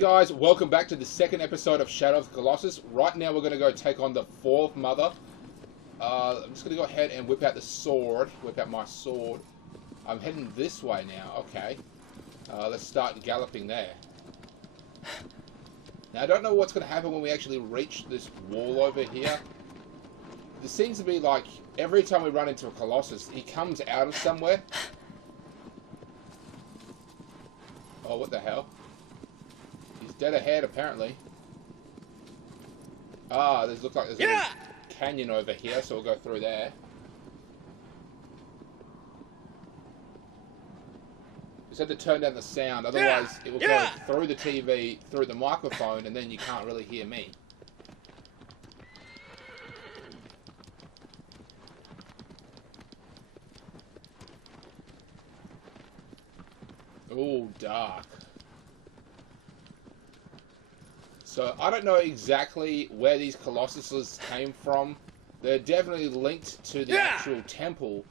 guys, welcome back to the second episode of Shadow of the Colossus. Right now we're going to go take on the fourth mother. I'm just going to go ahead and whip out the sword. Whip out my sword. I'm heading this way now. Okay. Let's start galloping there. Now I don't know what's going to happen when we actually reach this wall over here. There seems to be like, every time we run into a Colossus, he comes out of somewhere. Oh, what the hell? He's dead ahead, apparently. Ah, looks like there's a canyon over here, so we'll go through there. Just have to turn down the sound, otherwise it will go through the TV, through the microphone, and then you can't really hear me. Ooh, dark. So, I don't know exactly where these Colossuses came from. They're definitely linked to the actual temple.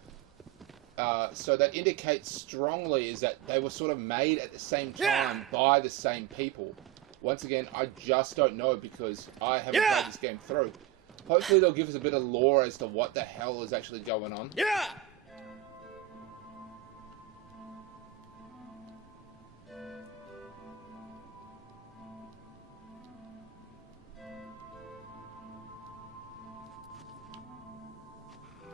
So that indicates strongly is that they were sort of made at the same time by the same people. Once again, I just don't know because I haven't played this game through. Hopefully they'll give us a bit of lore as to what the hell is actually going on.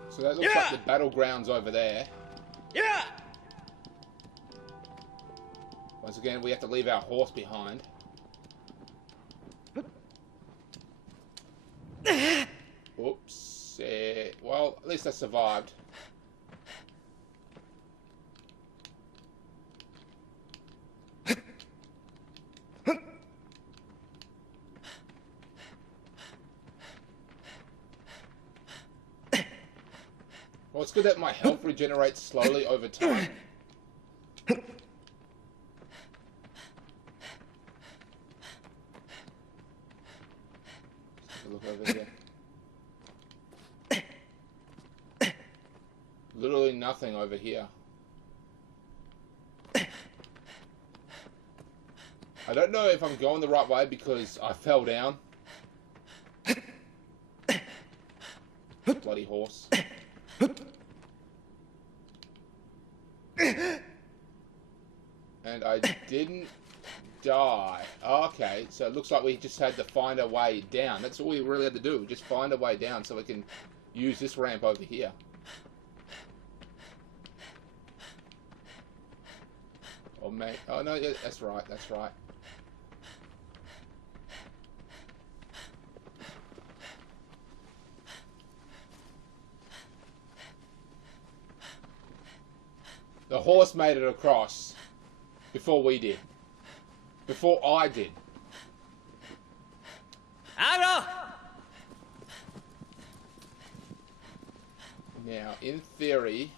So that looks like the battlegrounds over there. Once again, we have to leave our horse behind. Oops. Well, at least I survived. Well, it's good that my health regenerates slowly over time. Just look over here. Literally nothing over here. I don't know if I'm going the right way because I fell down. Bloody horse. And I didn't die. Okay, so it looks like we just had to find a way down. That's all we really had to do. Just find a way down so we can use this ramp over here. Oh, mate. Oh, no, yeah, that's right. That's right. The horse made it across before we did. Before I did. Now, in theory...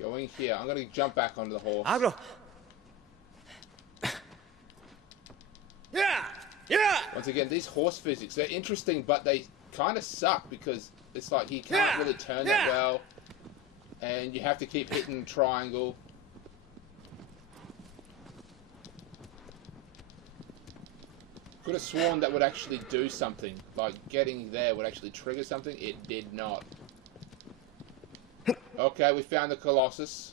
going here. I'm going to jump back onto the horse. Once again, these horse physics, they're interesting, but they kind of suck because it's like he can't really turn that well, and you have to keep hitting triangle. Could have sworn that would actually do something, like getting there would actually trigger something. It did not. Okay, we found the Colossus.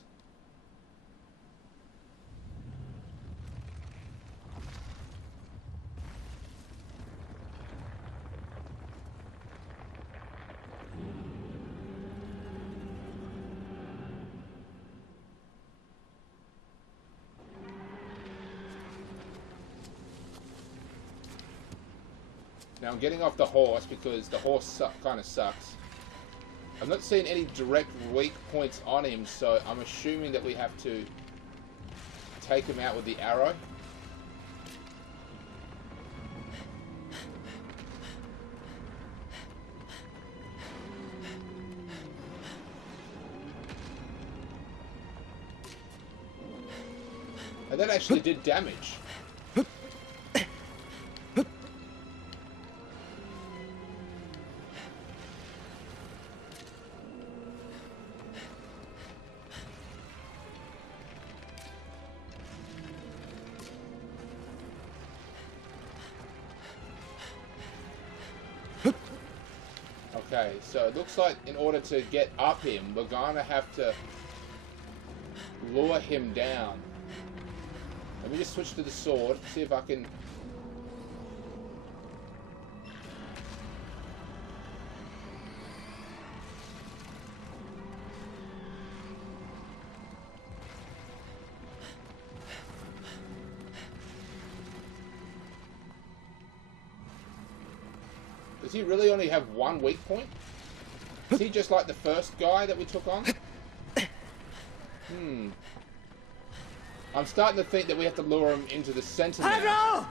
Now I'm getting off the horse because the horse kind of sucks. I'm not seeing any direct weak points on him, so I'm assuming that we have to take him out with the arrow. And that actually did damage. Okay, so it looks like in order to get up him, we're going to have to lure him down. Let me just switch to the sword, see if I can... Does he really only have one weak point? Is he just like the first guy that we took on? I'm starting to think that we have to lure him into the center now.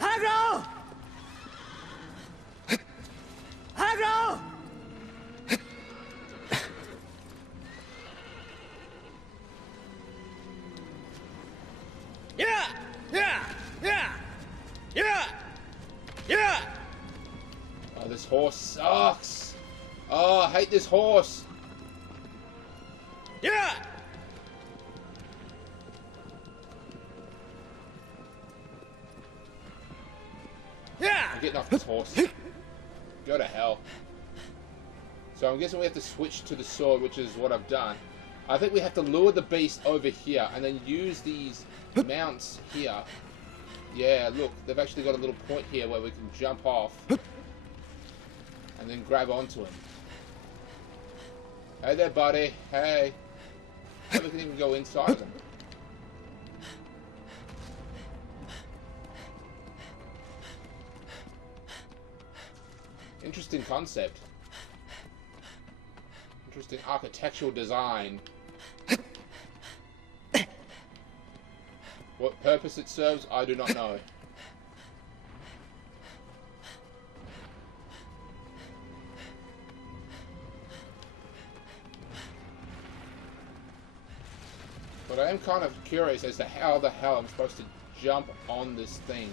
Hagro! Hagro! Yeah! Yeah! Yeah! Yeah! Yeah! Oh, this horse sucks. Oh, I hate this horse. Yeah! Yeah! I'm getting off this horse. Go to hell. So I'm guessing we have to switch to the sword, which is what I've done. I think we have to lure the beast over here and then use these mounts here. Yeah, look, they've actually got a little point here where we can jump off and then grab onto him. Hey there, buddy. Hey. Oh, we can even go inside of them. Interesting concept. Interesting architectural design. What purpose it serves, I do not know. But I am kind of curious as to how the hell I'm supposed to jump on this thing.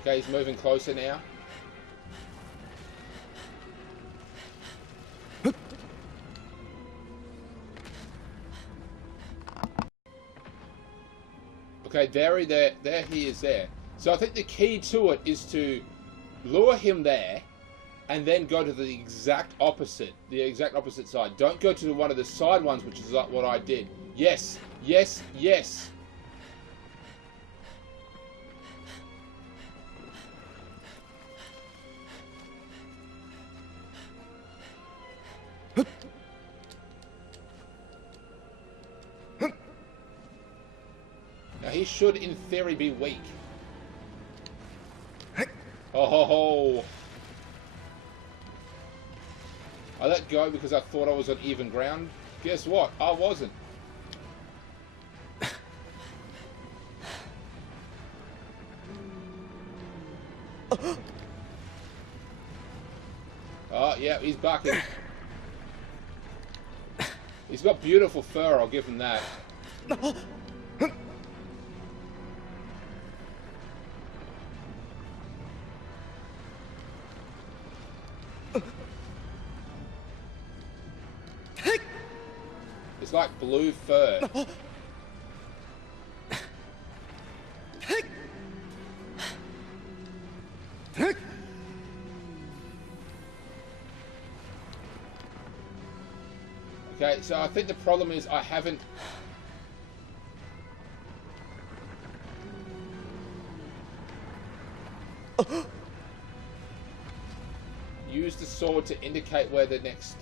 Okay, he's moving closer now. Okay, there he is there. So I think the key to it is to lure him there and then go to the exact opposite side. Don't go to one of the side ones, which is like what I did. Yes, yes, yes. Now he should, in theory, be weak. Oh ho ho! I let go because I thought I was on even ground. Guess what? I wasn't. Oh yeah, he's bucking. He's got beautiful fur, I'll give him that. It's like blue fur. Okay, so I think the problem is I haven't... used the sword to indicate where the next...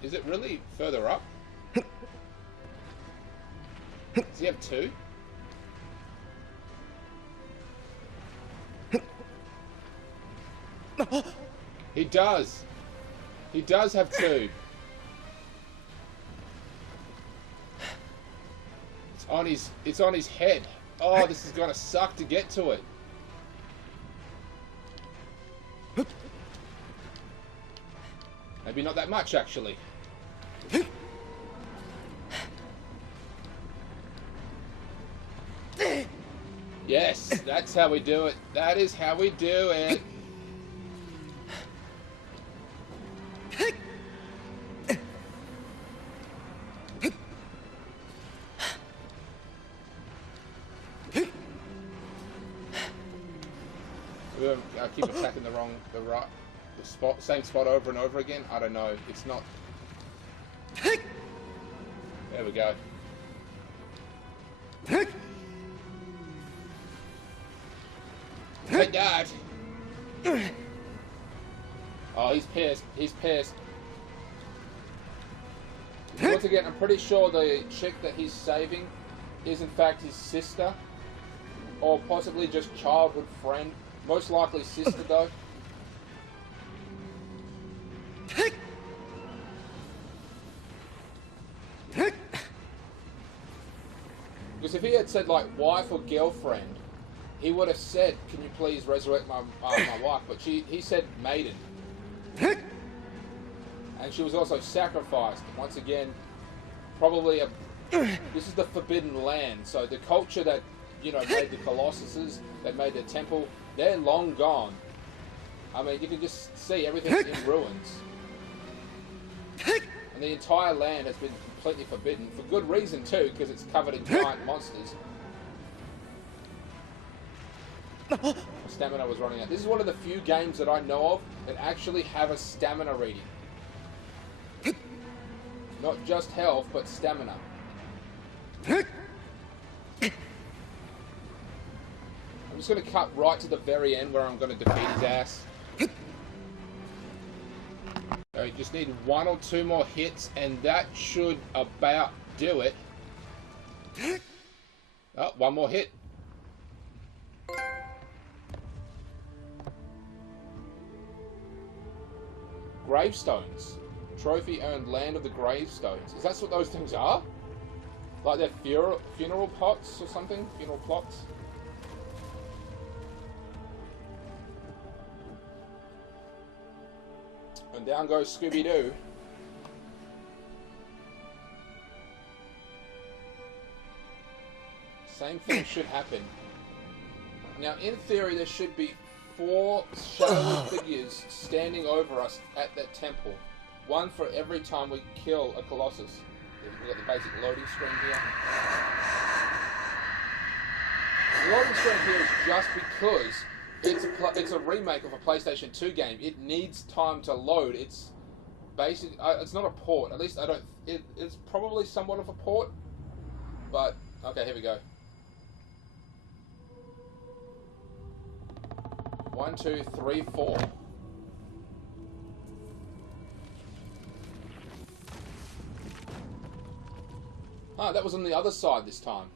Is it really further up? Does he have two? He does. He does have two. It's on his head. Oh, this is gonna suck to get to it. Maybe not that much, actually. Yes, that's how we do it. That is how we do it. I keep attacking the same spot over and over again. I don't know. It's not. There we go. Take that. Oh, he's pissed. He's pissed. Once again, I'm pretty sure the chick that he's saving is in fact his sister, or possibly just childhood friend. Most likely sister, though. Because if he had said, like, wife or girlfriend, he would have said, can you please resurrect my wife? But he said maiden. And she was also sacrificed. Once again, probably this is the Forbidden Land. So the culture that, you know, made the colossuses, that made the temple, they're long gone. I mean, you can just see everything's in ruins. And the entire land has been completely forbidden, for good reason too, because it's covered in giant monsters. My stamina was running out. This is one of the few games that I know of that actually have a stamina reading. Not just health, but stamina. I'm just going to cut right to the very end where I'm going to defeat his ass. So you just need one or two more hits, and that should about do it. Oh, one more hit. Gravestones. Trophy earned Land of the Gravestones. Is that what those things are? Like they're funeral pots or something? Funeral plots? And down goes Scooby-Doo. Same thing should happen. Now, in theory, there should be 4 shadowy figures standing over us at that temple. One for every time we kill a colossus. We've got the basic loading screen here. The loading screen here is just because it's a remake of a PlayStation 2 game. It needs time to load. It's basic. It's not a port. At least I don't. It's probably somewhat of a port. But okay, here we go. 1, 2, 3, 4. Ah, that was on the other side this time.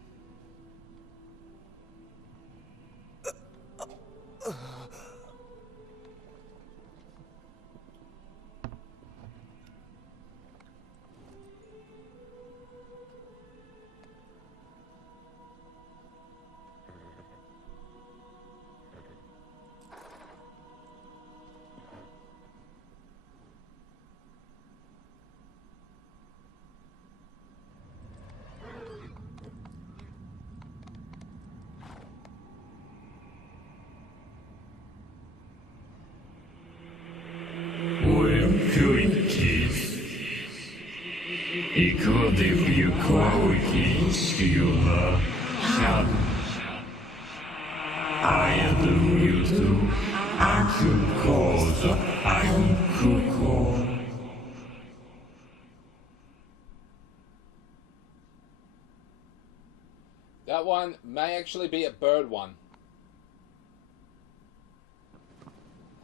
That one may actually be a bird one.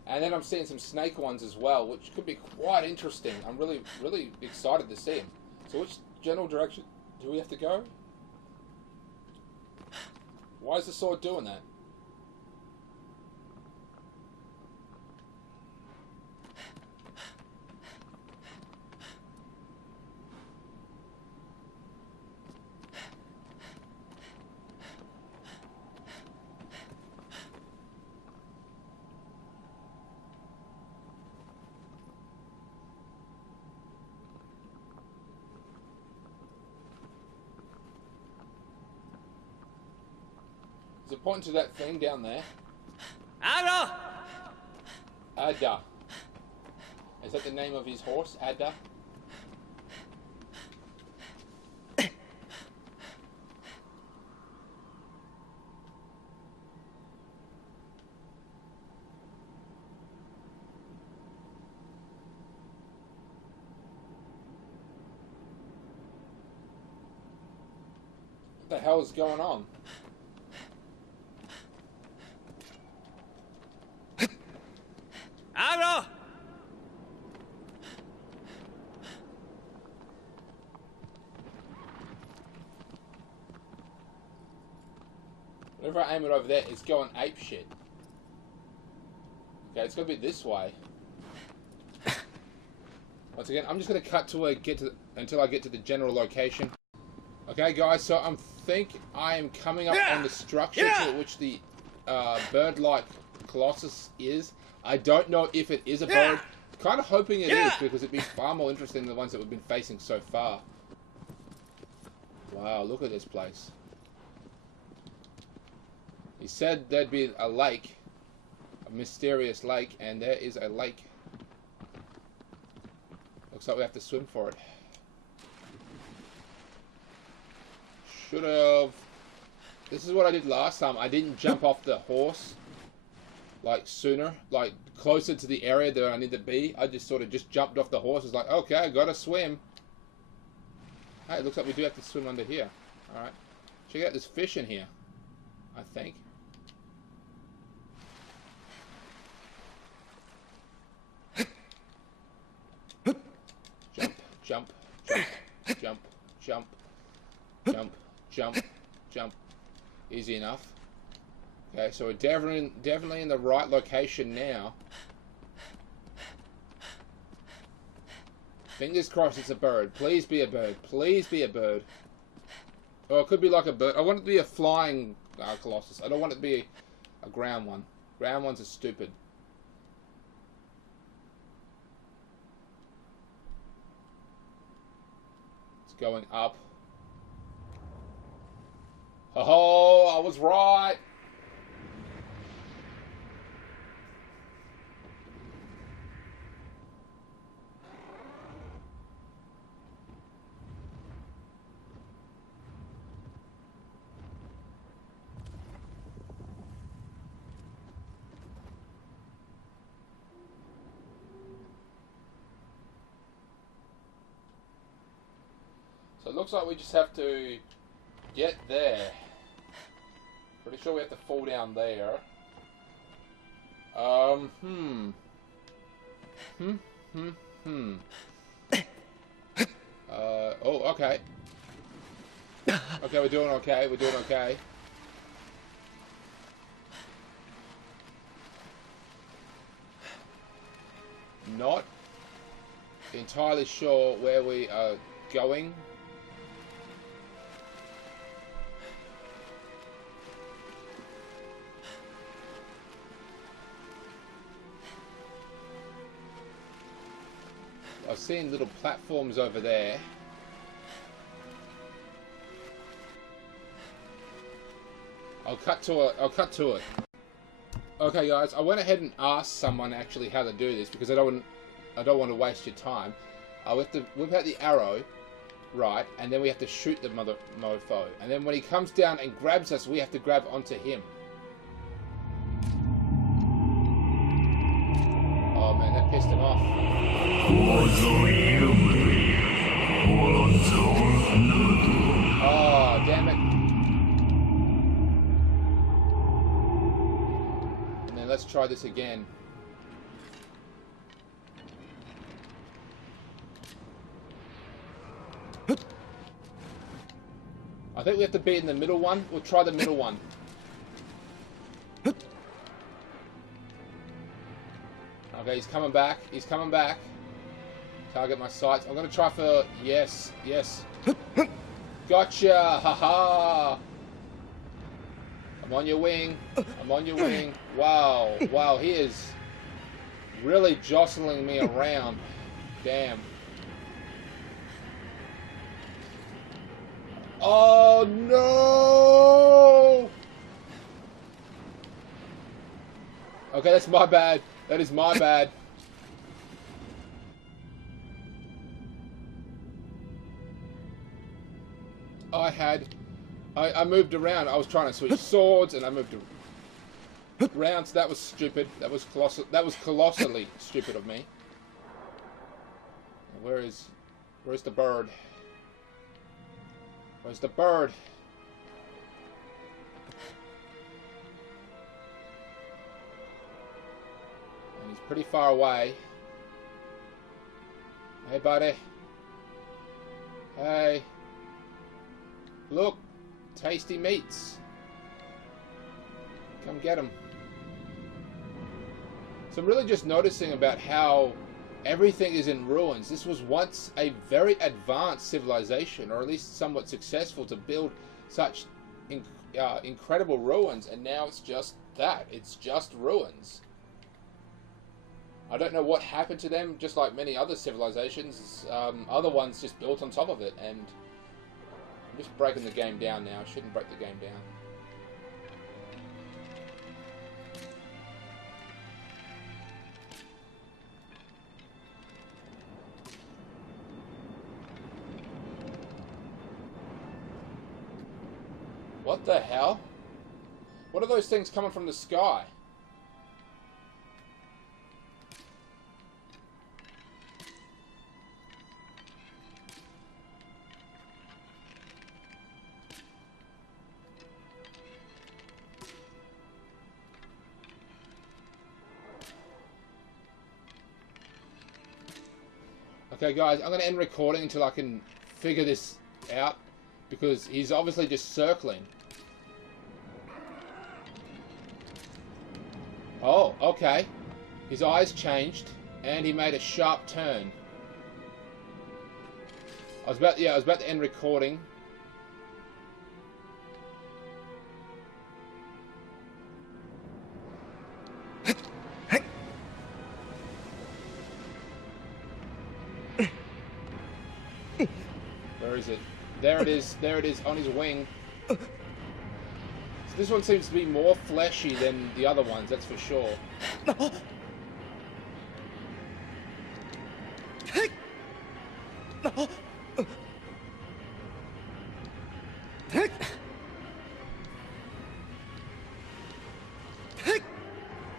And then I'm seeing some snake ones as well, which could be quite interesting. I'm really excited to see them. So which general direction do we have to go? Why is the sword doing that? Is it pointing to that thing down there? Agro! Ada. Is that the name of his horse? Ada? What the hell is going on? Agro! Whenever I aim it over there, it's going ape shit. Okay, it's gonna be this way. Once again, I'm just gonna cut to until I get to the general location. Okay, guys, so I think I am coming up on the structure to which the bird-like colossus is. I don't know if it is a bird. Kind of hoping it is, because it'd be far more interesting than the ones that we've been facing so far. Wow, look at this place. He said there'd be a lake, a mysterious lake, and there is a lake. Looks like we have to swim for it. Should have. This is what I did last time. I didn't jump off the horse like sooner, like closer to the area that I need to be. I just sort of just jumped off the horse. It's like, okay, I gotta swim. Hey, it looks like we do have to swim under here. Alright. Check out this fish in here, I think. Jump, jump, jump, jump, jump, jump, jump. Easy enough. Okay, so we're definitely in the right location now. Fingers crossed it's a bird. Please be a bird. Please be a bird. Or it could be like a bird. I want it to be a flying colossus. I don't want it to be a ground one. Ground ones are stupid. It's going up. Oh, I was right. So it looks like we just have to get there. Pretty sure we have to fall down there. Oh, okay. Okay, we're doing okay. We're doing okay. Not entirely sure where we are going. I've seen little platforms over there. I'll cut to it. Okay, guys, I went ahead and asked someone actually how to do this because I don't want to waste your time. We have to whip out the arrow, right, and then we have to shoot the mofo. And then when he comes down and grabs us, we have to grab onto him. Oh man, that pissed him off. Oh, damn it. And then let's try this again. I think we have to be in the middle one. We'll try the middle one. Okay, he's coming back. He's coming back. Target my sights. I'm gonna try for yes, yes. Gotcha! Haha! I'm on your wing. I'm on your wing. Wow, wow, he is really jostling me around. Damn. Oh no! Okay, that's my bad. That is my bad. I moved around. I was trying to switch swords, and I moved around. So that was stupid. That was colossally stupid of me. Where's the bird? Where's the bird? And he's pretty far away. Hey, buddy. Hey. Look. Tasty meats. Come get them. So I'm really just noticing about how everything is in ruins. This was once a very advanced civilization, or at least somewhat successful to build such incredible ruins, and now it's just that. It's just ruins. I don't know what happened to them, just like many other civilizations. Other ones just built on top of it, and I'm just breaking the game down now. I shouldn't break the game down. What the hell? What are those things coming from the sky? Okay, guys, I'm going to end recording until I can figure this out, because he's obviously just circling. Oh, okay. His eyes changed, and he made a sharp turn. I was about to end recording. Where is it? There it is. There it is on his wing. So this one seems to be more fleshy than the other ones, that's for sure.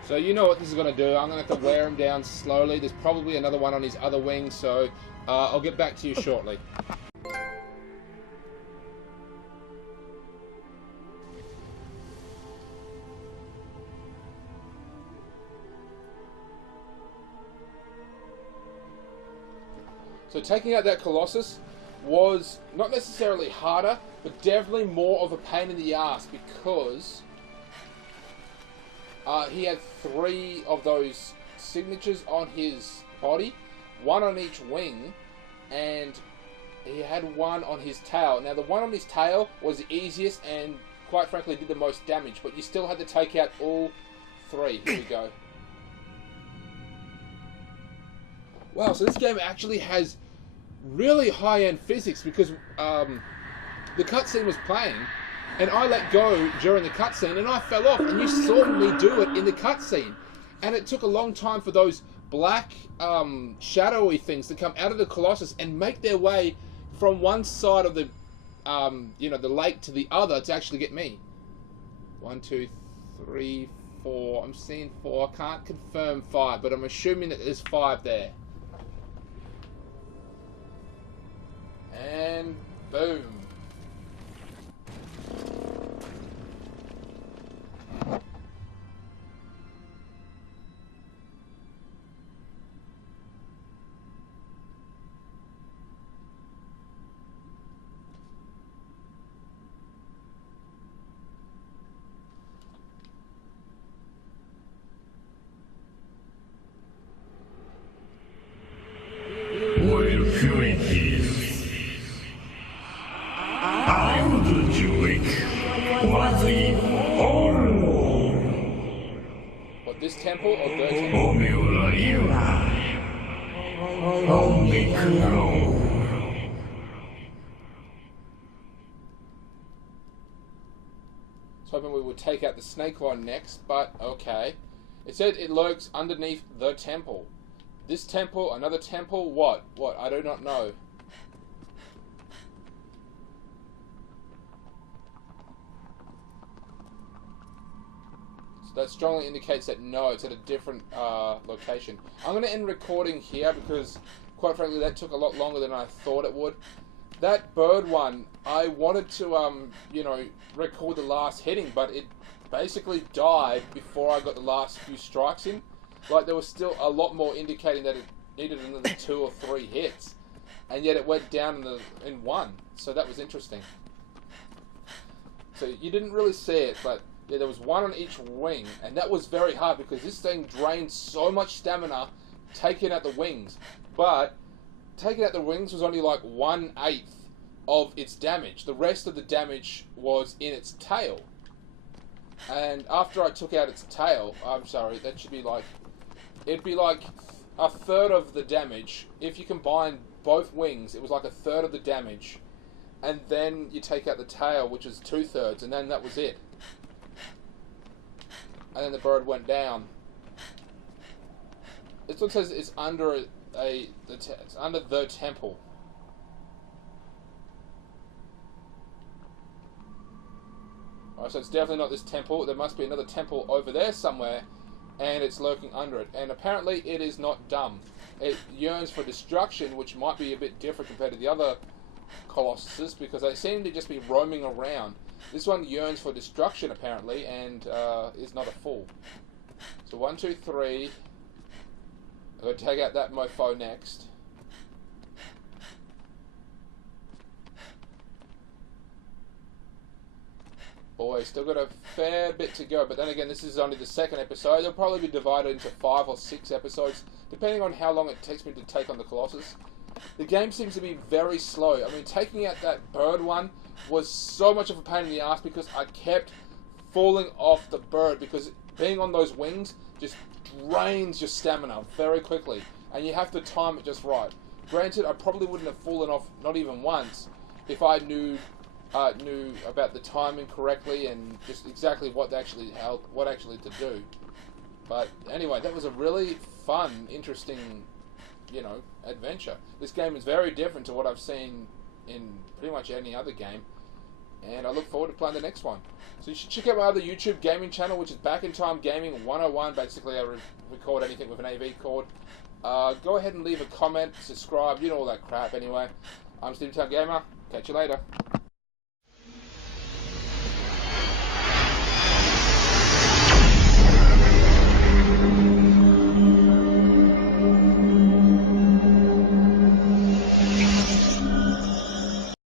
So you know what this is going to do. I'm going to have to wear him down slowly. There's probably another one on his other wing, so I'll get back to you shortly. So taking out that colossus was not necessarily harder, but definitely more of a pain in the ass, because he had 3 of those signatures on his body, 1 on each wing, and he had 1 on his tail. Now the 1 on his tail was the easiest and quite frankly did the most damage, but you still had to take out all 3. Here we go. Wow, so this game actually has really high-end physics, because the cutscene was playing, and I let go during the cutscene, and I fell off, and you saw me do it in the cutscene. And it took a long time for those black, shadowy things to come out of the Colossus and make their way from one side of the, the lake to the other to actually get me. 1, 2, 3, 4. I'm seeing 4. I can't confirm 5, but I'm assuming that there's 5 there. And boom. this temple or the temple? I was hoping we would take out the snake one next, but okay. It said it lurks underneath the temple. This temple, another temple, what? What? I do not know. So that strongly indicates that no, it's at a different location. I'm going to end recording here because, quite frankly, that took a lot longer than I thought it would. That bird one, I wanted to, you know, record the last hitting, but it basically died before I got the last few strikes in. Like, there was still a lot more indicating that it needed another 2 or 3 hits, and yet it went down in one. So that was interesting. So you didn't really see it, but yeah, there was one on each wing, and that was very hard because this thing drained so much stamina taking out the wings. But taking out the wings was only like 1/8 of its damage. The rest of the damage was in its tail. And after I took out its tail, I'm sorry, that should be like, it'd be like 1/3 of the damage. If you combine both wings, it was like 1/3 of the damage. And then you take out the tail, which is 2/3, and then that was it. And then the bird went down. This one says it's under it's under the temple. Alright, so it's definitely not this temple. There must be another temple over there somewhere, and it's lurking under it. And apparently it is not dumb. It yearns for destruction, which might be a bit different compared to the other colossuses, because they seem to just be roaming around. This one yearns for destruction, apparently, and is not a fool. So 1, 2, 3. I'm going to take out that mofo next. Boy, still got a fair bit to go, but then again, this is only the second episode. It'll probably be divided into 5 or 6 episodes, depending on how long it takes me to take on the Colossus. The game seems to be very slow. I mean, taking out that bird one was so much of a pain in the ass because I kept falling off the bird, because being on those wings just drains your stamina very quickly, and you have to time it just right. Granted, I probably wouldn't have fallen off not even once if I knew about the timing correctly and just exactly what actually to do. But anyway, that was a really fun, interesting, you know, adventure. This game is very different to what I've seen in pretty much any other game, and I look forward to playing the next one. So you should check out my other YouTube gaming channel, which is Back in Time Gaming 101. Basically, I record anything with an AV cord. Go ahead and leave a comment, subscribe, you know, all that crap anyway. I'm Steve Time Gamer. Catch you later.